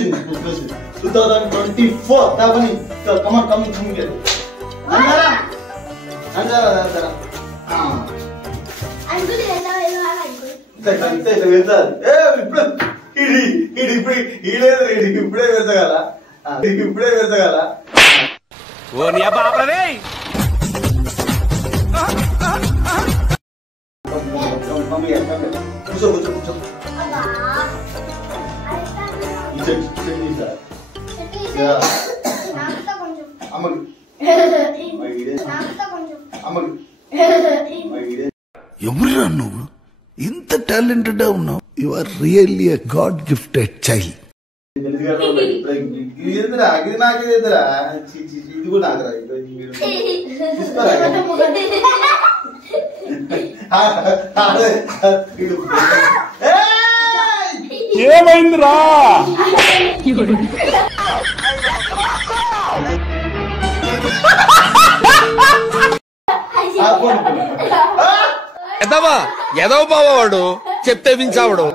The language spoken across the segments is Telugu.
వచ్చింది 2024 దాని కమ్ get అంజారా అంకుల్ ఎలా అంకుల్ అంతే వెళ్తారు ఇప్పుడు ఇప్పుడే వెళ్తగల ఓ నీ బాపరే కూర్చో ఎవరురా నువ్వు ఇంత టాలెంటెడ్ ఉన్నావు you are really a god gifted child ఇది నాకేదిరా ఇది కూడా నాకురా ఏమైందిరా ఎదవా ఎదవ బావాడు చెప్తే వించావాడు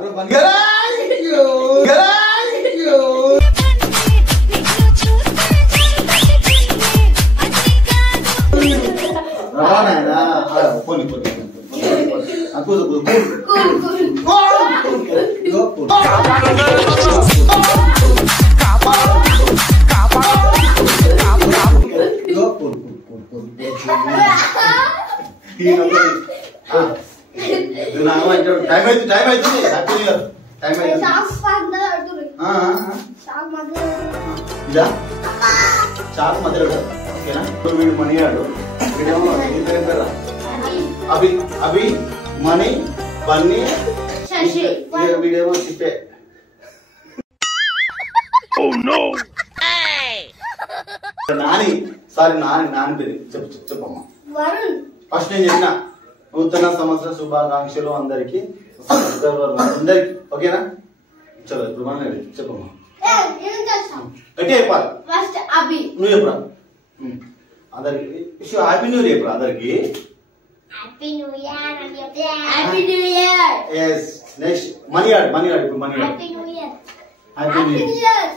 టైం అవుతుంది షాక్ మధ్యలో ఓకేనా వీడు మణిగాడు అభి మణి బన్నీ వీడేమో చిప్పే నాని సారీ నాని పేరు చెప్పమ్మా ఫస్ట్ నేను చెప్పిన నూతన సంవత్సర శుభాకాంక్షలు అందరికి ఓకేనా చలో ఇప్పుడు మనం చెప్పమ్మా గట్టిగా చెప్పాలి నువ్వు చెప్పురా అందరికి హ్యాపీ న్యూ ఇయర్ చెప్పురా అందరికి నెక్స్ట్ మనీ ఆడు ఇప్పుడు మనీ ఆడు హ్యాపీ న్యూ ఇయర్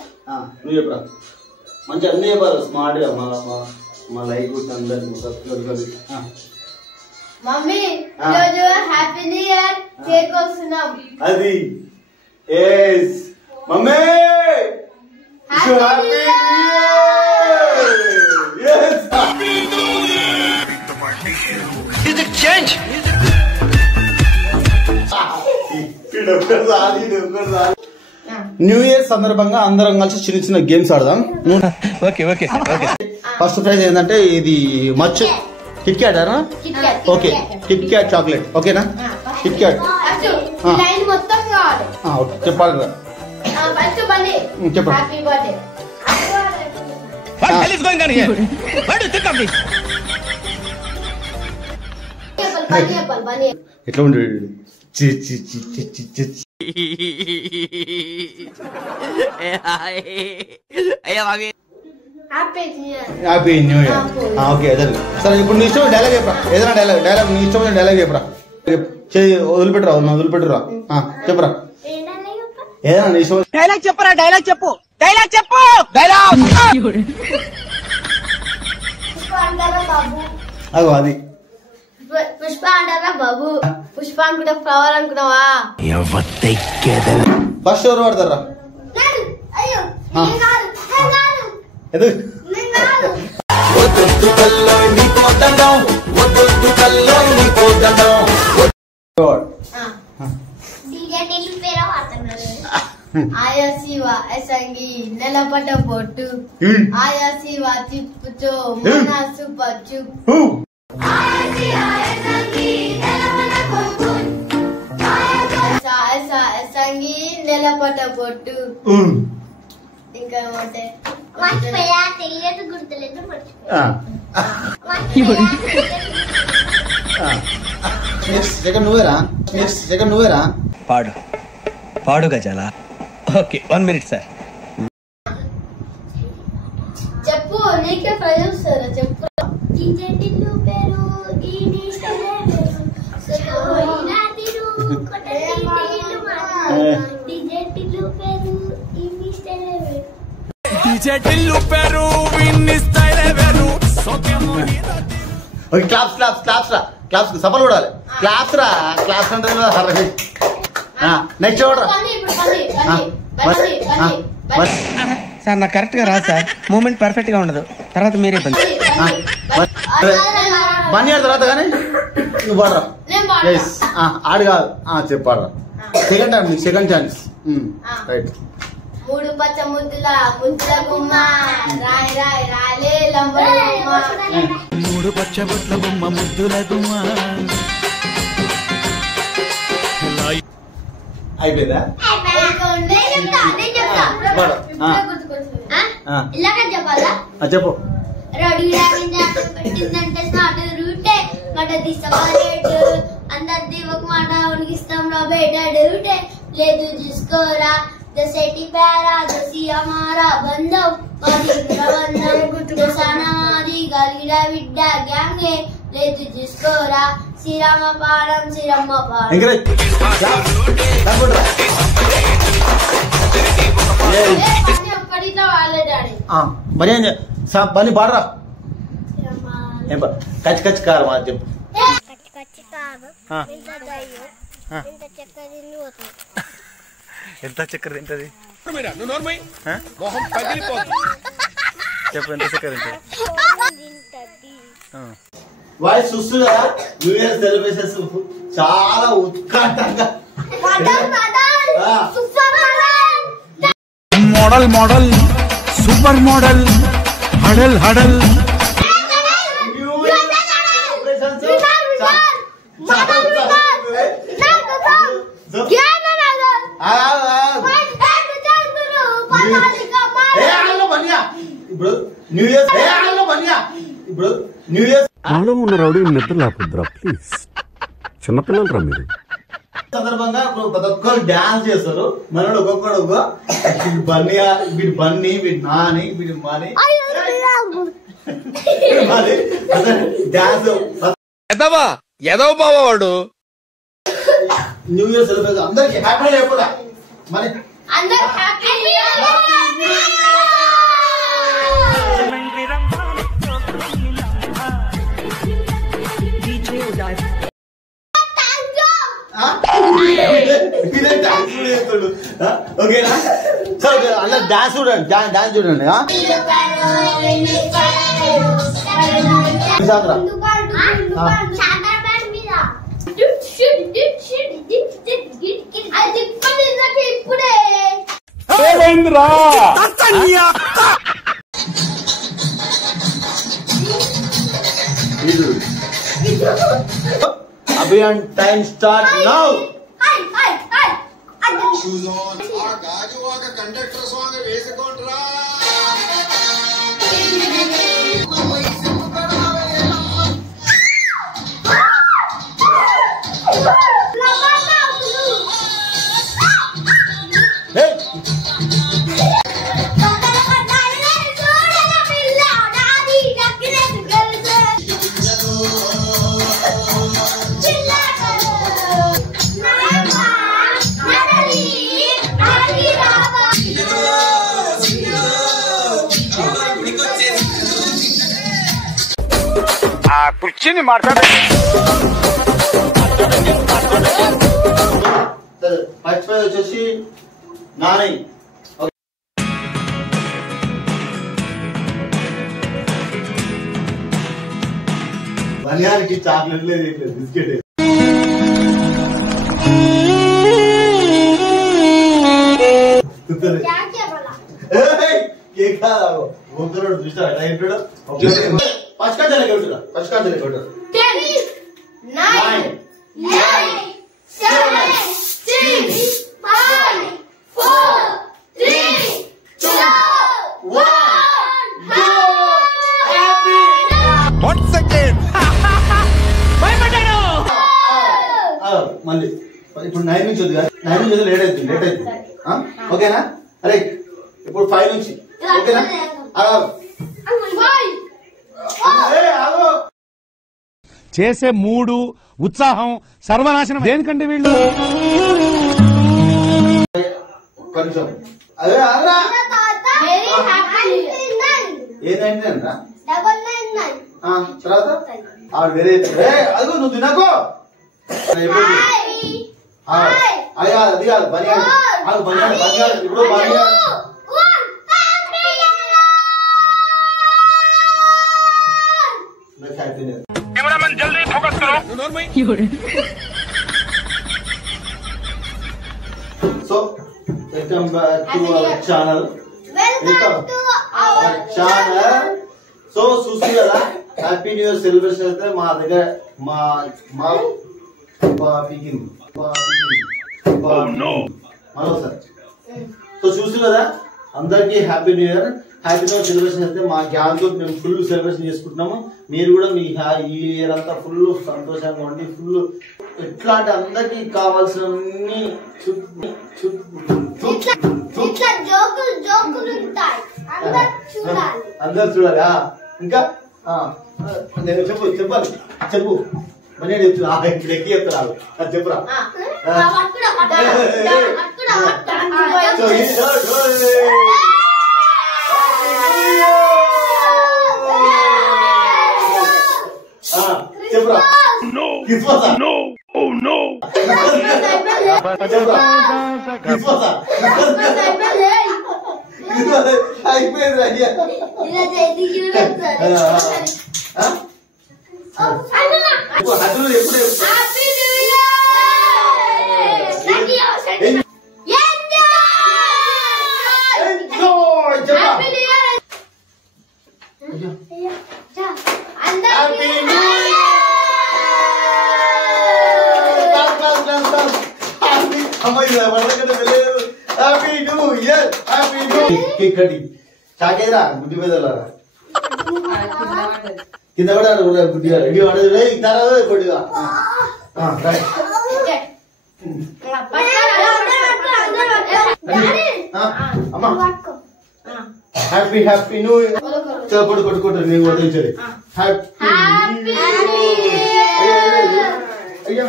నువ్వు చెప్పురా మంచి అన్నీ చెప్పారు స్మార్ట్ గా మా లైక్ అందరికి సబ్స్క్రైబ్ మమ్మీ ఈరోజు హ్యాపీ న్యూ ఇయర్ కేక్ వస్తున్నాం అది yes mummy happy new year yes ఇది చేంజ్ న్యూ ఇయర్ సందర్భంగా అందరం కలిసి చిన్న చిన్న గేమ్స్ ఆడదాం okay okay okay first prize ఏంటంటే ఇది మచ్చు కిట్ క్యాట్ అనా ఓకే కిట్ క్యాట్ చాక్లెట్ ఓకేనా కిట్ క్యాట్ చెప్పాలి చెప్పండి ఎట్లా ఉండే హ్యాపీ న్యూ ఇయర్ ఓకే సరే ఇప్పుడు నీ ఇష్టం డైలాగ్ చెప్పరా ఏదైనా డైలాగ్ నీ ఇష్టం డైలాగ్ చెప్పరా వదిలిపెట్టురా చెప్పరా ఏదైనా నీ ఇష్టం డైలాగ్ చెప్పరా డైలాగ్ చెప్పు అగో అది పుష్ప అంటారా బాబు పుష్ప అనుకుంటా ఫ్లవర్ అనుకున్నావా ఫస్ట్ ఎవరు వాడతారా ఎందుకు ఆయా శివ ఎసంగి నెలపట పొట్టు ఆయా శివ తిప్పుతో మనసు పచ్చు ఎసంగి నెలపట పొట్టు ఇంకా తెలియదు గుర్తులేదు సెకండ్ నువ్వేరా పాడు గజాలా ఓకే 1 minute సార్ చెప్పు నీకే ప్రైజ్ వస్తారా చెప్పు క్లాప్స్ క్లాప్స్ క్లాప్స్ రా క్లాప్స్ సఫల్ కొడాలి క్లాప్స్ రా క్లాప్స్ అంటే నెక్స్ట్ చూడరా సార్ నాకు కరెక్ట్ గా రాదు సార్ మూమెంట్ పర్ఫెక్ట్ గా ఉండదు తర్వాత మీరే పని బన్నీ ఆడిన తర్వాత కానీ నువ్వు పాడరా ఆడు కాదు చెప్పు పాడరా సెకండ్ ఛాన్స్ రైట్ మూడు పచ్చ ముద్దుల ముద్దుల గుమ్మ రాయ్ రాయ్ రాలే లంబడి గుమ్మ మూడు పచ్చ బొట్ల బొమ్మ ముద్దుల గుమ్మ అయిపోయిందా ఇలాగ చెప్పాలా చెప్పు రెడీ పెట్టిందంటే స్మార్ట్ రూటే మాట తీసుకోలేటు అందరి ఒక మాట ఉనికిస్తాం రా బేట డ్యూటే లేదు చూసుకోరా దశటి పేరా దశి అమారా బంధం మాది ప్రబంధం దశానాది గలిడా విడ్డ గ్యాంగే లేదు చూసుకోరా శ్రీరామ పారం శ్రీరమ్మ పారం బన్నీ పాడరా కచ్చి కచ్చి కారు మా చెప్పు ఎంత చక్కెర తింటది చెప్పు ఎంత చక్కెర తింటది వాయిస్ చూస్తున్నా న్యూ ఇయర్ సెలబ్రేషన్స్ చాలా ఉత్కంఠంగా మోడల్ మోడల్ సూపర్ మోడల్ హడల్ హడల్ ఇప్పుడు న్యూ ఇయర్ ఇప్పుడు న్యూ ఇయర్ ఉన్న రౌడీ నిద్ర లేకపోద్దురా ప్లీజ్ చిన్నపిల్లలు రా మీరు సందర్భంగా ప్రతి ఒక్కరు డాన్స్ చేస్తారు మనోడు ఒక్కొక్కడు వీడు బన్నీ వీడు నాని వీడు మని డాన్స్ ఎదవ బావాడు న్యూ ఇయర్ సెలబ్రేషన్ అందరికి హ్యాపీ అయిపోదా మరి అందరూ హ్యాపీ ఓకేనా సరే అలా డాన్స్ చూడండి డాన్స్ చూడండి అభియాన్ time start now conductor song వేసుకోండ్రా కూర్చొని మాట్లాడండి ఫస్ట్ ప్రైజ్ వచ్చేసి నాని బనియానికి చాక్లెట్ లేదు బిస్కెట్ ఒకరోడు చూస్తా పచ్చకాంజలి కొట్టురా పచ్చకాంజలి కొట్టురా 10 9 8 7 6 5 4 3 2 1 హ్యాపీ వన్స్ అగైన్ మళ్ళీ ఇప్పుడు 9 నుంచి వద్దు 9 నుంచి లేట్ అవుతుంది ఓకేనా రైట్ ఇప్పుడు 5 నుంచి ఓకేనా చేసే మూడు ఉత్సాహం సర్వనాశనం దేనికంటే వీళ్ళు కొంచెం అదే ఏదంటే అంట 999 తర్వాత వేరే అదిగో నువ్వు తినకో అయ్యా అది కాదు బనియాడు బనియాడు ఇప్పుడు బనియాడు so welcome back to our channel so చూసి కదా హ్యాపీ న్యూ ఇయర్ సెలబ్రేషన్ అయితే మా దగ్గర మరోసారి సో చూసి కదా అందరికి హ్యాపీ న్యూ ఇయర్ సెలబ్రేషన్ అయితే మా గ్యాంగ్ తో మేము ఫుల్ సెలబ్రేషన్ చేసుకుంటున్నాము. మీరు కూడా మీ ఈ ఇయర్ అంతా ఫుల్ సంతోషంగా ఉండి ఫుల్ ఎట్లా అంటే అందరికి కావాల్సిన అందరు చూడాలా ఇంకా నేను చెప్పు మనీ చెప్తున్నా ఇప్పుడు ఎక్కి చెప్తున్నారు అది చెప్పురా. చెప్పురా అయిపోయింది అయ్యా చాకేరా గుడ్డి మీద కింద పడారు గుడ్డిగా రెడీ పడదు ఇస్తారా కొద్దిగా అమ్మా హ్యాపీ హ్యాపీ న్యూ ఇయర్ కొట్టుకుంటారు నేను వదిలించండి అయ్యా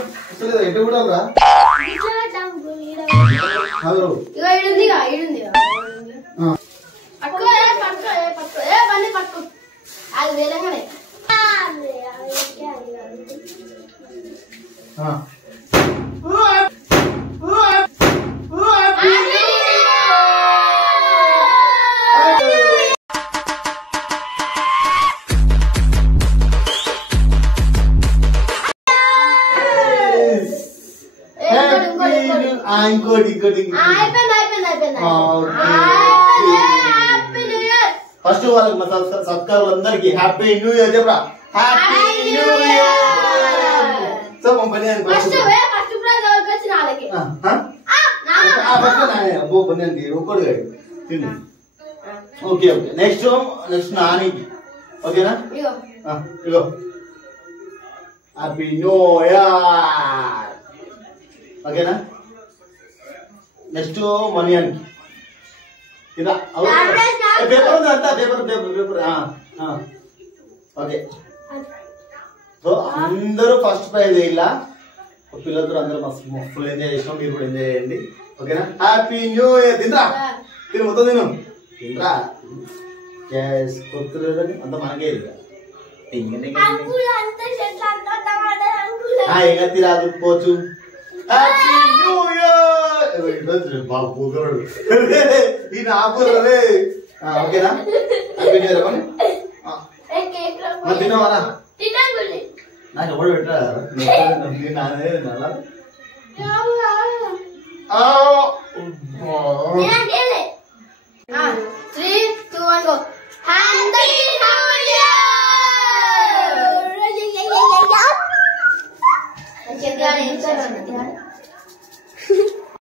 ఎటు కూడా రా అది వేరేగానే ఇంకోటి ఫస్ట్ వాళ్ళకి మా సబ్స్క్రైబర్లందరికీ హ్యాపీ న్యూ ఇయర్ చెప్పరా. Happy new year. సో పని ఒక్కడు తిండి. ఓకే ఓకే నెక్స్ట్ నానికి ఓకేనా. ఇగో హ్యాపీ న్యూ ఇయర్ ఓకేనా. నెక్స్ట్ మనియానికి పేపర్ ఉంది అంతా పేపర్ ఓకే. సో అందరూ ఫస్ట్ ప్రైజ్ ఇలా పిల్లలతో అందరూ మస్తు ఫుల్ ఎంజాయ్ చేసినాం. మీరు కూడా ఎంజాయ్ చేయండి ఓకేనా. Happy new year. తినరా మొత్తం తినరా కొత్తలేదని అంత మనకే తిరాదు పోవచ్చు. Happy new year. బాగా పూకరాడు ఈయన ఆపురే ఓకేనా. హ్యాపీ న్యూ ఇయర్ అని తిన్నావారా. నాకు ఎవరు పెట్టారా నానే నల్ల Three, two, one, go.